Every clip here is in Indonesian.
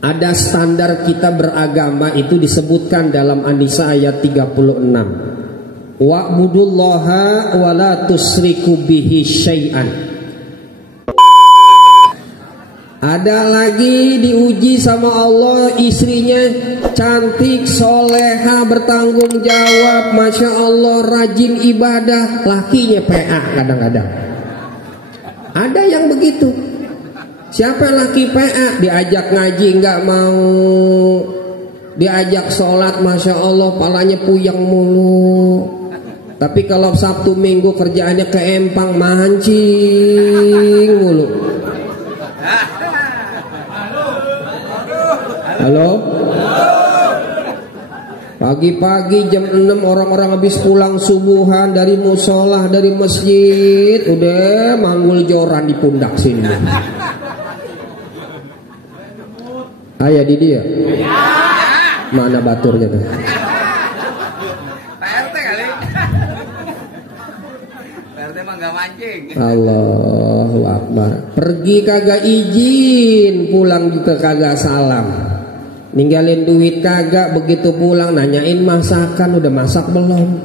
Ada standar kita beragama itu disebutkan dalam An-Nisa ayat 36. Wa'budullaha wa la tusyriku bihi syai'an. Ada lagi diuji sama Allah, istrinya cantik, soleha, bertanggung jawab, masya Allah, rajin ibadah, lakinya PA kadang-kadang. Ada yang begitu. Siapa laki PA? Diajak ngaji nggak mau, diajak sholat, masya Allah, palanya puyeng mulu. Tapi kalau Sabtu Minggu kerjaannya ke empang, mancing mulu. Halo? Pagi-pagi jam 6 orang-orang habis pulang subuhan dari musola, dari masjid, udah manggul joran di pundak sini. Ayah di dia? Mana baturnya tuh? PRT kali. PRT mah nggak mancing. Allahu Akbar. Pergi kagak izin, pulang juga kagak salam. Ninggalin duit kagak, begitu pulang nanyain masakan udah masak belum.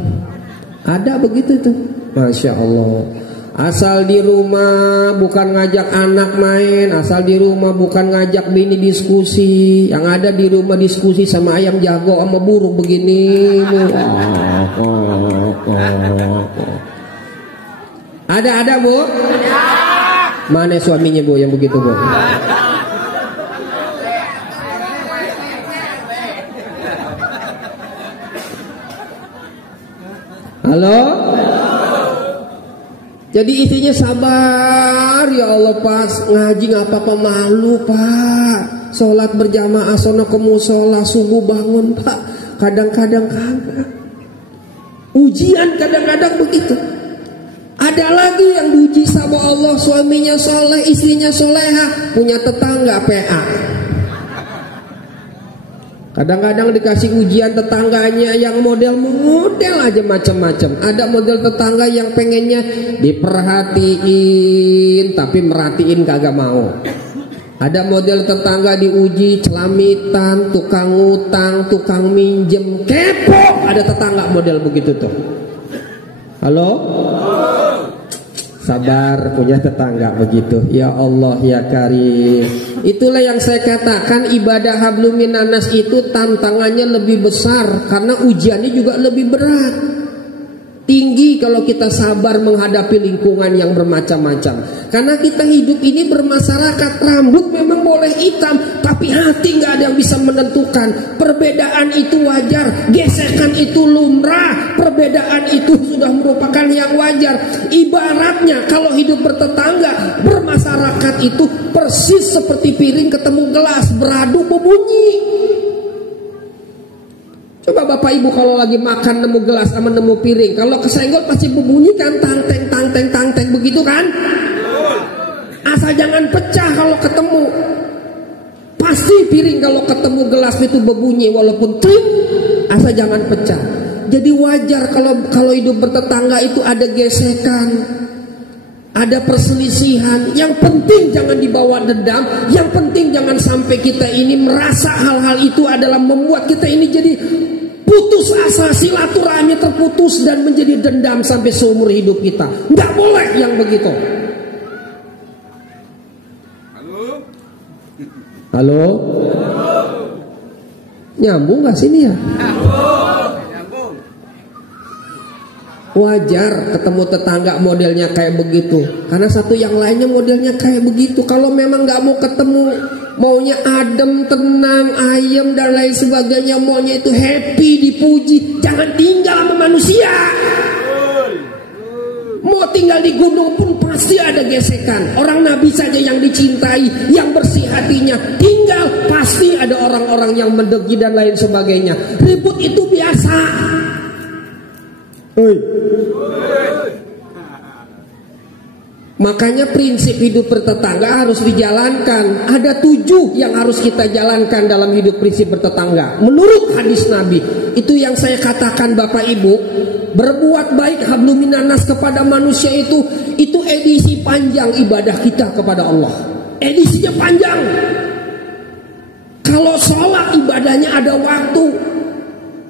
Ada begitu tuh, masya Allah. Asal di rumah bukan ngajak anak main, asal di rumah bukan ngajak bini diskusi. Yang ada di rumah diskusi sama ayam jago sama burung begini. Ada Bu? Mana suaminya Bu yang begitu Bu? Halo? Jadi istrinya sabar, ya Allah pas ngaji nggak apa-apa malu Pak. Sholat berjamaah sono ke musola subuh bangun Pak. Kadang-kadang kagak. Ujian kadang-kadang begitu. Ada lagi yang diuji sama Allah, suaminya soleh, istrinya soleha, punya tetangga PA. Kadang-kadang dikasih ujian tetangganya yang model aja macam-macam. Ada model tetangga yang pengennya diperhatiin tapi merhatiin kagak mau. Ada model tetangga diuji celamitan, tukang ngutang, tukang minjem, kepo. Ada tetangga model begitu tuh. Halo? Sabar, punya tetangga begitu. Ya Allah ya Karim. Itulah yang saya katakan, ibadah hablum minanas itu tantangannya lebih besar karena ujiannya juga lebih berat. Tinggi kalau kita sabar menghadapi lingkungan yang bermacam-macam. Karena kita hidup ini bermasyarakat, rambut memang boleh hitam, tapi hati nggak ada yang bisa menentukan. Perbedaan itu wajar, gesekan itu lumrah, perbedaan itu sudah merupakan yang wajar. Ibaratnya kalau hidup bertetangga, bermasyarakat itu persis seperti piring ketemu gelas, beradu berbunyi. Coba Bapak Ibu kalau lagi makan nemu gelas sama nemu piring, kalau kesenggol pasti berbunyi kan, tang-teng begitu kan? Asal jangan pecah kalau ketemu. Pasti piring kalau ketemu gelas itu berbunyi walaupun trik, asal jangan pecah. Jadi wajar kalau hidup bertetangga itu ada gesekan, ada perselisihan. Yang penting jangan dibawa dendam. Yang penting jangan sampai kita ini merasa hal-hal itu adalah membuat kita ini jadi putus asa, silaturahmi terputus dan menjadi dendam sampai seumur hidup kita. Nggak boleh yang begitu. Halo? Nyambung nggak sini ya? Wajar ketemu tetangga modelnya kayak begitu, karena satu yang lainnya modelnya kayak begitu. Kalau memang nggak mau ketemu, maunya adem, tenang, ayem dan lain sebagainya, maunya itu happy, dipuji, jangan tinggal sama manusia. Mau tinggal di gunung pun pasti ada gesekan. Orang Nabi saja yang dicintai, yang bersih hatinya, tinggal pasti ada orang-orang yang mendengki dan lain sebagainya. Ribut itu biasa. Makanya prinsip hidup bertetangga harus dijalankan. Ada 7 yang harus kita jalankan dalam hidup prinsip bertetangga. Menurut hadis Nabi, itu yang saya katakan Bapak Ibu, berbuat baik hablum minanas kepada manusia itu edisi panjang ibadah kita kepada Allah. Edisinya panjang. ibadahnya ada waktu,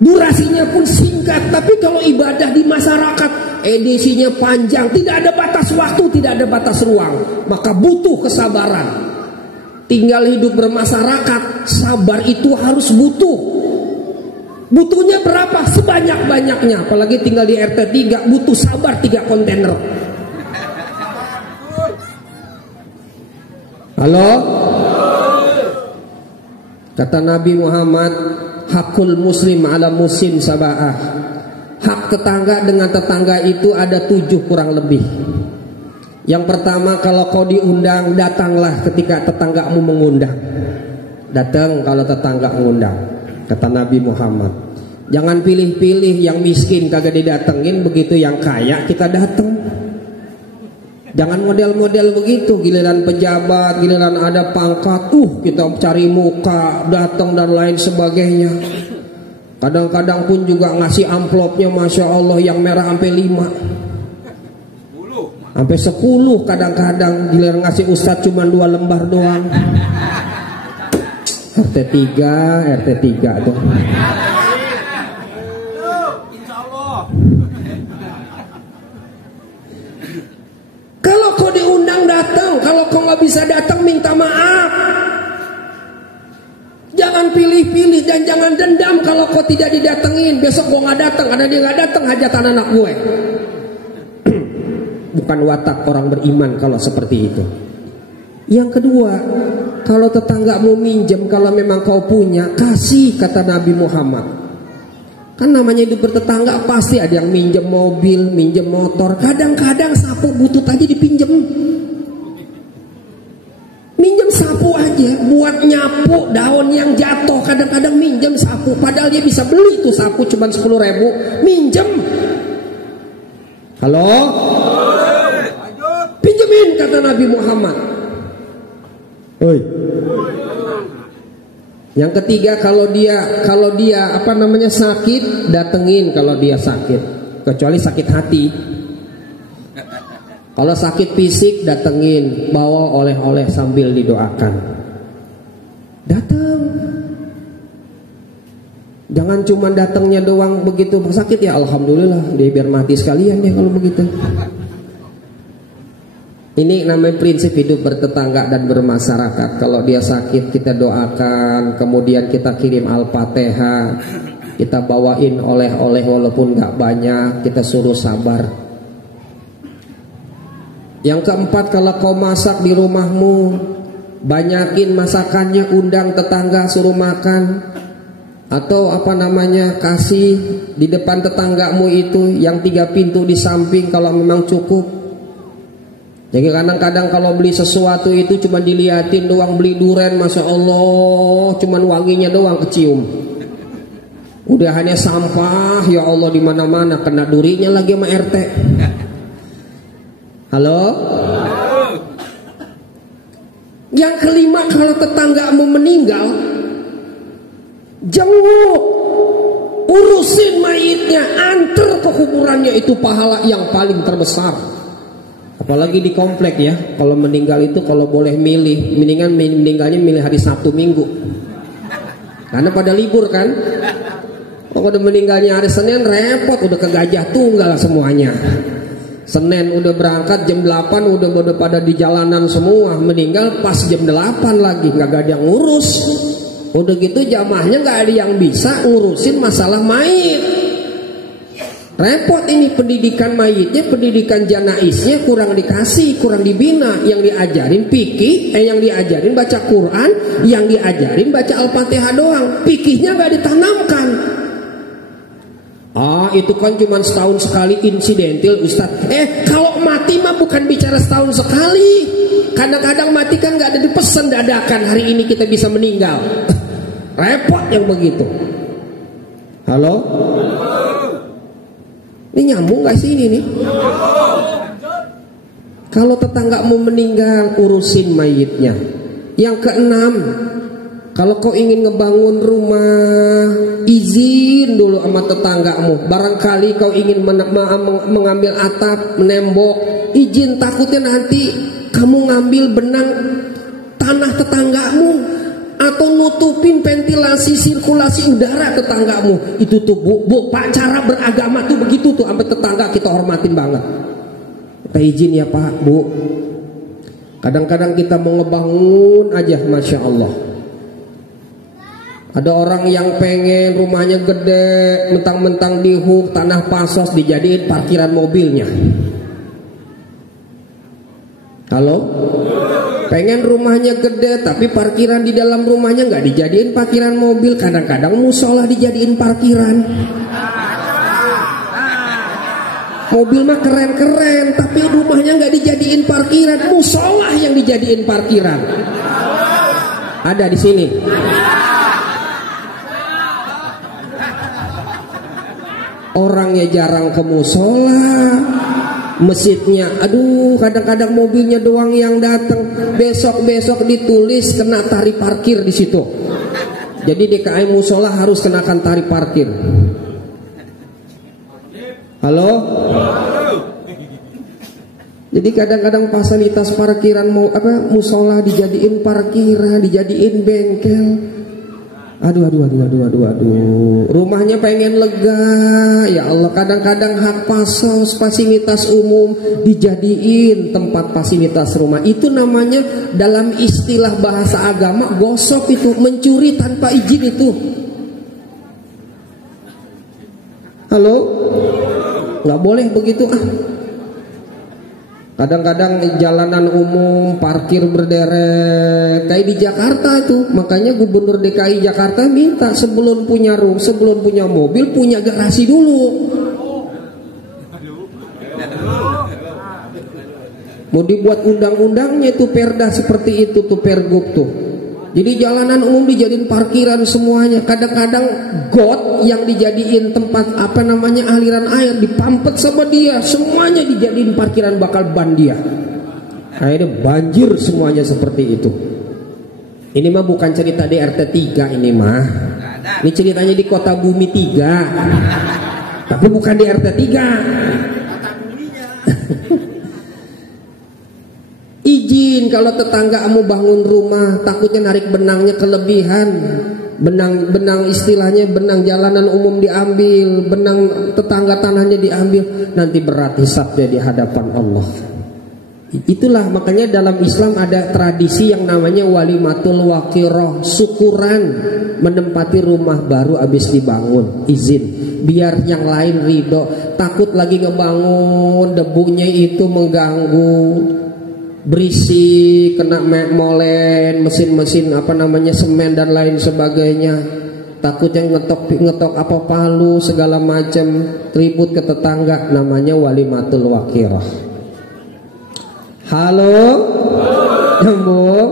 durasinya pun singkat. Tapi kalau ibadah di masyarakat edisinya panjang, tidak ada batas waktu, tidak ada batas ruang, maka butuh kesabaran. Tinggal hidup bermasyarakat, sabar itu harus butuh. Butuhnya berapa? Sebanyak-banyaknya. Apalagi tinggal di RT 3, butuh sabar 3 kontainer. Halo? Kata Nabi Muhammad, hakul muslim ala muslim saba'ah. Hak tetangga dengan tetangga itu ada 7 kurang lebih. Yang pertama, kalau kau diundang, datanglah ketika tetanggamu mengundang. Datang kalau tetangga mengundang, kata Nabi Muhammad. Jangan pilih-pilih, yang miskin kagak didatengin, begitu yang kaya kita datang. Jangan model-model begitu, giliran pejabat, giliran ada pangkat, kita cari muka, datang dan lain sebagainya. Kadang-kadang pun juga ngasih amplopnya, Masya Allah, yang merah sampai 5 sampai 10 kadang-kadang. Giliran ngasih ustadz cuma 2 lembar doang. RT 3 tuh. Kalau kau diundang datang, kalau kau nggak bisa datang minta maaf. Jangan pilih-pilih dan jangan dendam kalau kau tidak didatengin. Besok gua nggak datang, karena dia nggak datang hajatan anak gue. Bukan watak orang beriman kalau seperti itu. Yang kedua, kalau tetanggamu minjem, kalau memang kau punya, kasih, kata Nabi Muhammad. Kan namanya hidup bertetangga, pasti ada yang minjem mobil, minjem motor. Kadang-kadang sapu butut aja dipinjem. Minjem sapu aja buat nyapu daun yang jatuh. Kadang-kadang minjem sapu, padahal dia bisa beli tuh sapu cuma 10.000. Minjem. Halo? Pinjemin, kata Nabi Muhammad. Oi. Yang ketiga, kalau dia sakit, datengin kalau dia sakit. Kecuali sakit hati. Kalau sakit fisik, datengin, bawa oleh-oleh sambil didoakan. Datang. Jangan cuma datangnya doang begitu sakit, ya alhamdulillah, dia biar mati sekalian deh kalau begitu. Ini namanya prinsip hidup bertetangga dan bermasyarakat. Kalau dia sakit, kita doakan, kemudian kita kirim Al-Fatihah, kita bawain oleh-oleh walaupun gak banyak, kita suruh sabar. Yang keempat, kalau kau masak di rumahmu, banyakin masakannya, undang tetangga suruh makan. Atau kasih di depan tetanggamu itu yang 3 pintu di samping kalau memang cukup. Jadi kadang-kadang kalau beli sesuatu itu cuma diliatin doang, beli duren, Masya Allah, cuma wanginya doang kecium. Udah hanya sampah, ya Allah, di mana-mana kena durinya lagi sama RT. Halo? Yang kelima, kalau tetanggamu meninggal, jenguk, urusin mayitnya, antar ke kuburannya, itu pahala yang paling terbesar. Apalagi di komplek ya, kalau meninggal itu kalau boleh milih, meninggalnya milih hari Sabtu Minggu, karena pada libur kan. Kalau udah meninggalnya hari Senin repot, udah ke Gajah Tunggal semuanya. Senin udah berangkat jam 8 udah pada di jalanan semua, meninggal pas jam 8 lagi, nggak ada yang ngurus. Udah gitu jamaahnya nggak ada yang bisa ngurusin masalah mayit. Repot ini pendidikan mayitnya, pendidikan janaisnya kurang dikasih, kurang dibina. Yang diajarin fikih, yang diajarin baca Quran, yang diajarin baca Al-Fatihah doang. Fikihnya nggak ditanamkan. Itu kan cuma setahun sekali insidentil, Ustaz. Kalau mati mah bukan bicara setahun sekali. Kadang-kadang mati kan nggak ada dipesan dadakan, hari ini kita bisa meninggal. Repot yang begitu. Halo? Ini nyambung gak sih ini nih? Kalau tetanggamu meninggal, urusin mayitnya. Yang keenam, kalau kau ingin ngebangun rumah, izin dulu sama tetanggamu. Barangkali kau ingin mengambil atap, menembok, izin, takutnya nanti kamu ngambil benang tanah tetanggamu atau nutupin ventilasi sirkulasi udara tetanggamu. Itu tuh bu, Pak, cara beragama tuh begitu tuh, sampai tetangga kita hormatin banget. Kita izin ya Pak, Bu. Kadang-kadang kita mau ngebangun aja, Masya Allah. Ada orang yang pengen rumahnya gede, mentang-mentang di huk tanah pasos dijadiin parkiran mobilnya. Halo? Pengen rumahnya gede tapi parkiran di dalam rumahnya nggak dijadiin parkiran mobil. Kadang-kadang musola dijadiin parkiran. Mobil mah keren-keren tapi rumahnya nggak dijadiin parkiran. Musola yang dijadiin parkiran. Ada di sini. Orangnya jarang ke musola, masjidnya, aduh, kadang-kadang mobilnya doang yang datang. Besok-besok ditulis kena tarif parkir di situ. Jadi DKI musola harus kenakan tarif parkir. Halo? Jadi kadang-kadang fasilitas parkiran musola dijadiin parkiran, dijadiin bengkel. Aduh. Rumahnya pengen lega, ya Allah. Kadang-kadang hak pasos, fasilitas umum dijadiin tempat fasilitas rumah. Itu namanya dalam istilah bahasa agama gosok, itu mencuri tanpa izin itu. Halo? Nggak boleh begitu ah. Kadang-kadang di jalanan umum parkir berderet kayak di Jakarta tuh. Makanya Gubernur DKI Jakarta minta sebelum punya mobil punya garasi dulu. Mau dibuat undang-undangnya itu perda seperti itu tuh, pergub tuh. Jadi jalanan umum dijadiin parkiran semuanya. Kadang-kadang got yang dijadiin tempat aliran air dipampet sama dia, semuanya dijadiin parkiran bakal ban dia. Akhirnya banjir semuanya seperti itu. Ini mah bukan cerita di RT 3 ini mah. Ini ceritanya di Kota Bumi 3. Tapi bukan di RT 3. Izin kalau tetangga kamu bangun rumah takutnya narik benangnya kelebihan. Benang istilahnya benang jalanan umum diambil, benang tetangga tanahnya diambil, nanti berat hisabnya di hadapan Allah. Itulah makanya dalam Islam ada tradisi yang namanya walimatul waqiroh, syukuran menempati rumah baru habis dibangun, izin biar yang lain ridho. Takut lagi ngebangun debunya itu mengganggu, berisik, kena molen, mesin-mesin semen dan lain sebagainya. Takutnya ngetok palu segala macam, ribut ke tetangga. Namanya walimatul waqiroh. Halo, nyambung.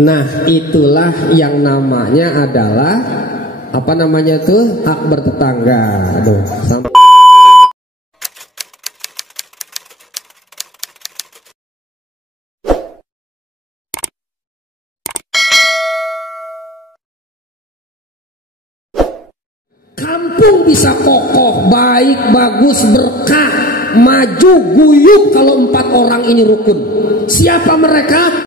Nah, itulah yang namanya adalah hak bertetangga. Aduh, sampai kampung bisa kokoh, baik, bagus, berkah, maju, guyup kalau 4 orang ini rukun. Siapa mereka?